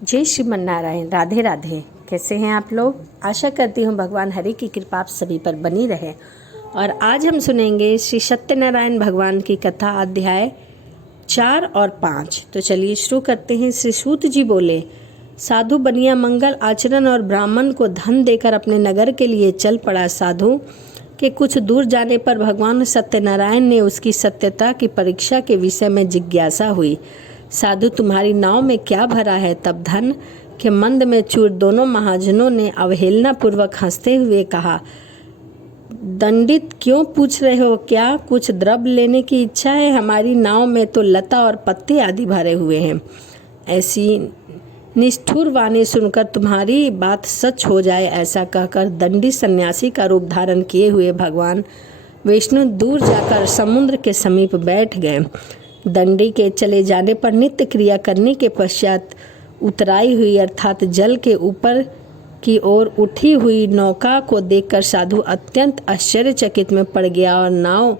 जय श्रीमन नारायण। राधे राधे। कैसे हैं आप लोग? आशा करती हूँ भगवान हरि की कृपा आप सभी पर बनी रहे। और आज हम सुनेंगे श्री सत्यनारायण भगवान की कथा, अध्याय 4 और 5। तो चलिए शुरू करते हैं। श्री सूत जी बोले, साधु बनिया मंगल आचरण और ब्राह्मण को धन देकर अपने नगर के लिए चल पड़ा। साधु के कुछ दूर जाने पर भगवान सत्यनारायण ने उसकी सत्यता की परीक्षा के विषय में जिज्ञासा हुई। साधु, तुम्हारी नाव में क्या भरा है? तब धन के मंद में चूर दोनों महाजनों ने अवहेलना पूर्वक हंसते हुए कहा, दंडित, क्यों पूछ रहे हो? क्या कुछ द्रव्य लेने की इच्छा है? हमारी नाव में तो लता और पत्ते आदि भरे हुए हैं। ऐसी निष्ठुर वाणी सुनकर तुम्हारी बात सच हो जाए, ऐसा कहकर दंडी सन्यासी का रूप धारण किए हुए भगवान विष्णु दूर जाकर समुद्र के समीप बैठ गए। दंडी के चले जाने पर नित्य क्रिया करने के पश्चात उतराई हुई अर्थात जल के ऊपर की ओर उठी हुई नौका को देखकर साधु अत्यंत आश्चर्यचकित में पड़ गया और नाव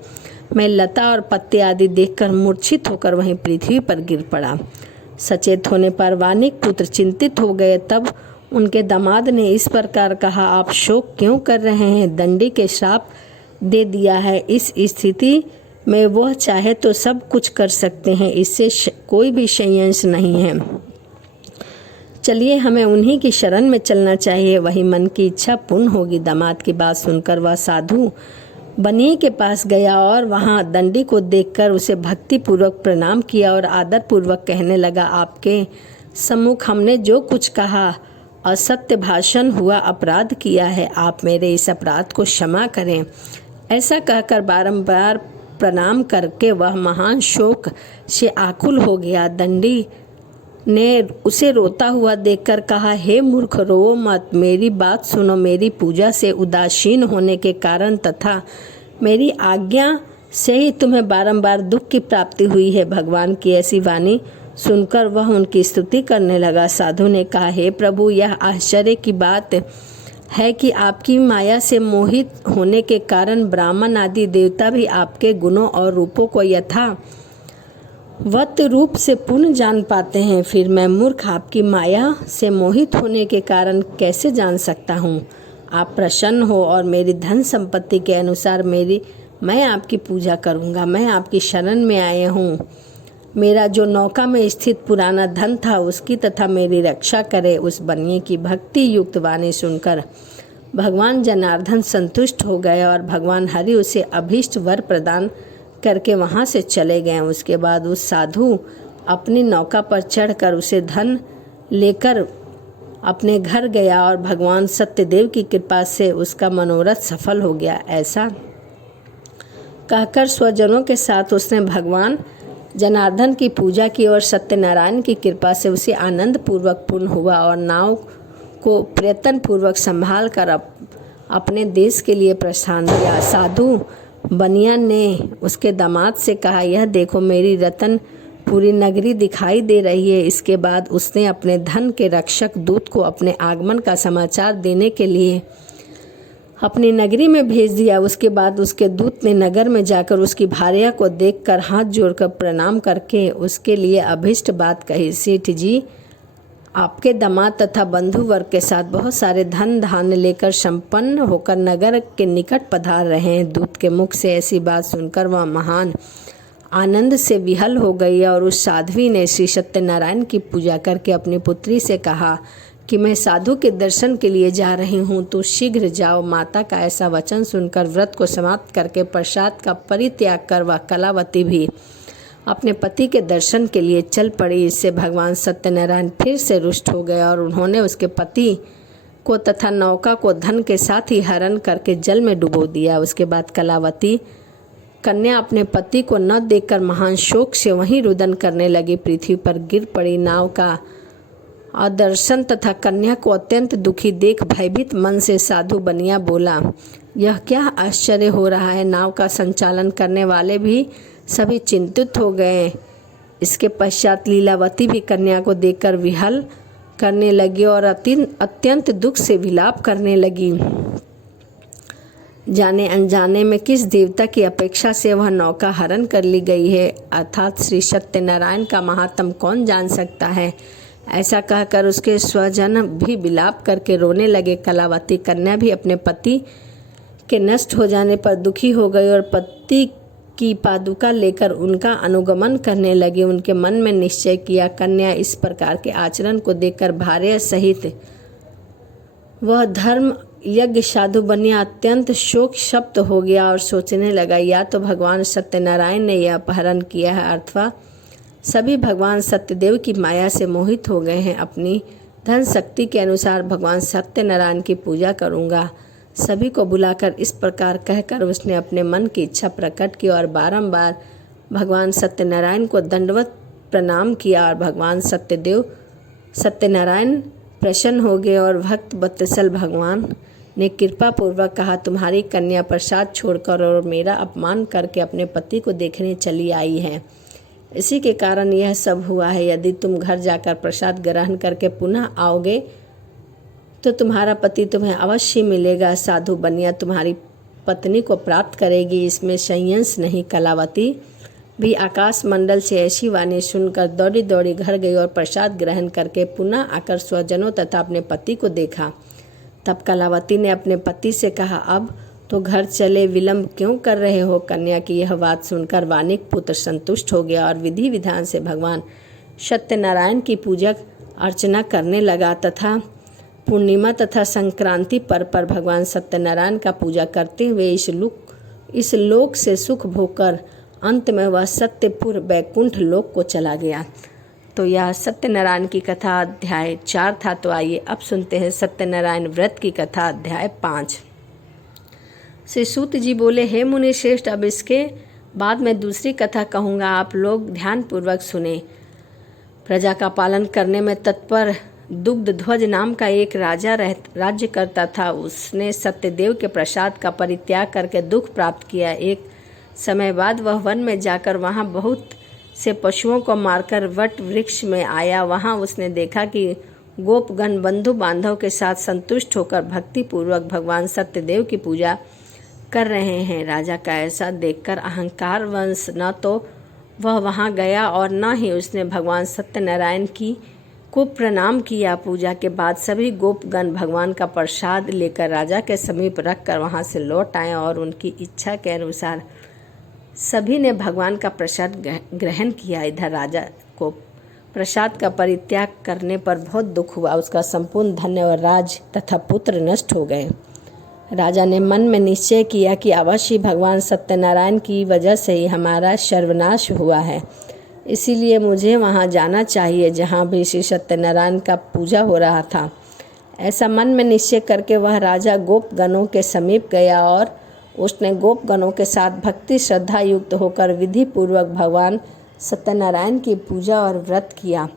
में लता और पत्ते आदि देखकर मूर्छित होकर वहीं पृथ्वी पर गिर पड़ा। सचेत होने पर वानिक पुत्र चिंतित हो गए। तब उनके दामाद ने इस प्रकार कहा, आप शोक क्यों कर रहे हैं? दंडी के श्राप दे दिया है। इस स्थिति में वह चाहे तो सब कुछ कर सकते हैं, इससे कोई भी संयंत्र नहीं है। चलिए हमें उन्हीं की शरण में चलना चाहिए, वही मन की इच्छा पूर्ण होगी। दामाद की बात सुनकर वह साधु बनिए के पास गया और वहां दंडी को देखकर उसे भक्ति पूर्वक प्रणाम किया और आदर पूर्वक कहने लगा, आपके सम्मुख हमने जो कुछ कहा असत्य भाषण हुआ, अपराध किया है, आप मेरे इस अपराध को क्षमा करें। ऐसा कहकर बारंबार प्रणाम करके वह महान शोक से आकुल हो गया। दंडी ने उसे रोता हुआ देखकर कहा, हे मूर्ख, रो मत, मेरी बात सुनो। मेरी पूजा से उदासीन होने के कारण तथा मेरी आज्ञा से ही तुम्हें बारंबार दुख की प्राप्ति हुई है। भगवान की ऐसी वाणी सुनकर वह उनकी स्तुति करने लगा। साधु ने कहा, हे प्रभु, यह आश्चर्य की बात है कि आपकी माया से मोहित होने के कारण ब्राह्मण आदि देवता भी आपके गुणों और रूपों को यथावत रूप से पूर्ण जान पाते हैं। फिर मैं मूर्ख आपकी माया से मोहित होने के कारण कैसे जान सकता हूँ? आप प्रसन्न हो और मेरी धन संपत्ति के अनुसार मैं आपकी पूजा करूँगा। मैं आपकी शरण में आया हूँ। मेरा जो नौका में स्थित पुराना धन था उसकी तथा मेरी रक्षा करे। उस बनिए की भक्ति युक्त वाणी सुनकर भगवान जनार्दन संतुष्ट हो गए और भगवान हरि उसे अभीष्ट वर प्रदान करके वहां से चले गए। उसके बाद उस साधु अपनी नौका पर चढ़कर उसे धन लेकर अपने घर गया और भगवान सत्यदेव की कृपा से उसका मनोरथ सफल हो गया। ऐसा कहकर स्वजनों के साथ उसने भगवान जनार्दन की पूजा की और सत्यनारायण की कृपा से उसे आनंद पूर्वक पूर्ण हुआ और नाव को प्रयत्न पूर्वक संभाल कर अपने देश के लिए प्रस्थान किया। साधु बनिया ने उसके दामाद से कहा, यह देखो, मेरी रतन पूरी नगरी दिखाई दे रही है। इसके बाद उसने अपने धन के रक्षक दूत को अपने आगमन का समाचार देने के लिए अपनी नगरी में भेज दिया। उसके बाद उसके दूत ने नगर में जाकर उसकी भार्या को देखकर हाथ जोड़कर प्रणाम करके उसके लिए अभीष्ट बात कही। सेठ जी आपके दामाद तथा बंधु वर्ग के साथ बहुत सारे धन धान्य लेकर संपन्न होकर नगर के निकट पधार रहे हैं। दूत के मुख से ऐसी बात सुनकर वह महान आनंद से विहल हो गई और उस साध्वी ने श्री सत्यनारायण की पूजा करके अपनी पुत्री से कहा कि मैं साधु के दर्शन के लिए जा रही हूँ, तो शीघ्र जाओ। माता का ऐसा वचन सुनकर व्रत को समाप्त करके प्रसाद का परित्याग कर वह कलावती भी अपने पति के दर्शन के लिए चल पड़ी। इससे भगवान सत्यनारायण फिर से रुष्ट हो गए और उन्होंने उसके पति को तथा नौका को धन के साथ ही हरण करके जल में डुबो दिया। उसके बाद कलावती कन्या अपने पति को न देखकर महान शोक से वहीं रुदन करने लगी, पृथ्वी पर गिर पड़ी। नाव का दर्शन तथा कन्या को अत्यंत दुखी देख भयभीत मन से साधु बनिया बोला, यह क्या आश्चर्य हो रहा है? नाव का संचालन करने वाले भी सभी चिंतित हो गए। इसके पश्चात लीलावती भी कन्या को देखकर विहल करने लगी और अत्यंत दुख से विलाप करने लगी। जाने अनजाने में किस देवता की अपेक्षा से वह नौका हरण कर ली गई है, अर्थात श्री सत्यनारायण का महात्म कौन जान सकता है। ऐसा कहकर उसके स्वजन भी विलाप करके रोने लगे। कलावती कन्या भी अपने पति के नष्ट हो जाने पर दुखी हो गई और पति की पादुका लेकर उनका अनुगमन करने लगी। उनके मन में निश्चय किया। कन्या इस प्रकार के आचरण को देखकर भार्य सहित वह धर्म यज्ञ साधु बनिया अत्यंत शोक शप्त हो गया और सोचने लगा, या तो भगवान सत्यनारायण ने यह अपहरण किया है अथवा सभी भगवान सत्यदेव की माया से मोहित हो गए हैं। अपनी धन शक्ति के अनुसार भगवान सत्यनारायण की पूजा करूंगा। सभी को बुलाकर इस प्रकार कहकर उसने अपने मन की इच्छा प्रकट की और बारंबार भगवान सत्यनारायण को दंडवत प्रणाम किया और भगवान सत्यनारायण प्रसन्न हो गए और भक्त वत्सल भगवान ने कृपा पूर्वक कहा, तुम्हारी कन्या प्रसाद छोड़कर और मेरा अपमान करके अपने पति को देखने चली आई है। इसी के कारण यह सब हुआ है। यदि तुम घर जाकर प्रसाद ग्रहण करके पुनः आओगे तो तुम्हारा पति तुम्हें अवश्य मिलेगा। साधु बनिया तुम्हारी पत्नी को प्राप्त करेगी, इसमें संशय नहीं। कलावती भी आकाश मंडल से ऐसी वाणी सुनकर दौड़ी दौड़ी घर गई और प्रसाद ग्रहण करके पुनः आकर स्वजनों तथा अपने पति को देखा। तब कलावती ने अपने पति से कहा, अब तो घर चले, विलंब क्यों कर रहे हो? कन्या की यह बात सुनकर वानिक पुत्र संतुष्ट हो गया और विधि विधान से भगवान सत्यनारायण की पूजा अर्चना करने लगा तथा पूर्णिमा तथा संक्रांति पर भगवान सत्यनारायण का पूजा करते हुए इस लोक से सुख भोगकर अंत में वह सत्यपुर वैकुंठ लोक को चला गया। तो यह सत्यनारायण की कथा अध्याय 4 था। तो आइए अब सुनते हैं सत्यनारायण व्रत की कथा अध्याय 5। श्री सूत जी बोले, हे मुनि श्रेष्ठ, अब इसके बाद मैं दूसरी कथा कहूँगा, आप लोग ध्यानपूर्वक सुने। प्रजा का पालन करने में तत्पर दुग्ध ध्वज नाम का एक राजा राज्य करता था। उसने सत्यदेव के प्रसाद का परित्याग करके दुख प्राप्त किया। एक समय बाद वह वन में जाकर वहाँ बहुत से पशुओं को मारकर वट वृक्ष में आया। वहाँ उसने देखा कि गोपगण बंधु बांधव के साथ संतुष्ट होकर भक्ति पूर्वक भगवान सत्यदेव की पूजा कर रहे हैं। राजा का ऐसा देखकर अहंकार वंश न तो वह वहाँ गया और न ही उसने भगवान सत्यनारायण को प्रणाम किया। पूजा के बाद सभी गोपगण भगवान का प्रसाद लेकर राजा के समीप रखकर वहाँ से लौट आए और उनकी इच्छा के अनुसार सभी ने भगवान का प्रसाद ग्रहण किया। इधर राजा को प्रसाद का परित्याग करने पर बहुत दुख हुआ। उसका संपूर्ण धन और राज तथा पुत्र नष्ट हो गए। राजा ने मन में निश्चय किया कि अवश्य भगवान सत्यनारायण की वजह से ही हमारा सर्वनाश हुआ है, इसीलिए मुझे वहाँ जाना चाहिए जहाँ भी श्री सत्यनारायण का पूजा हो रहा था। ऐसा मन में निश्चय करके वह राजा गोपगणों के समीप गया और उसने गोपगणों के साथ भक्ति श्रद्धा युक्त होकर विधि पूर्वक भगवान सत्यनारायण की पूजा और व्रत किया।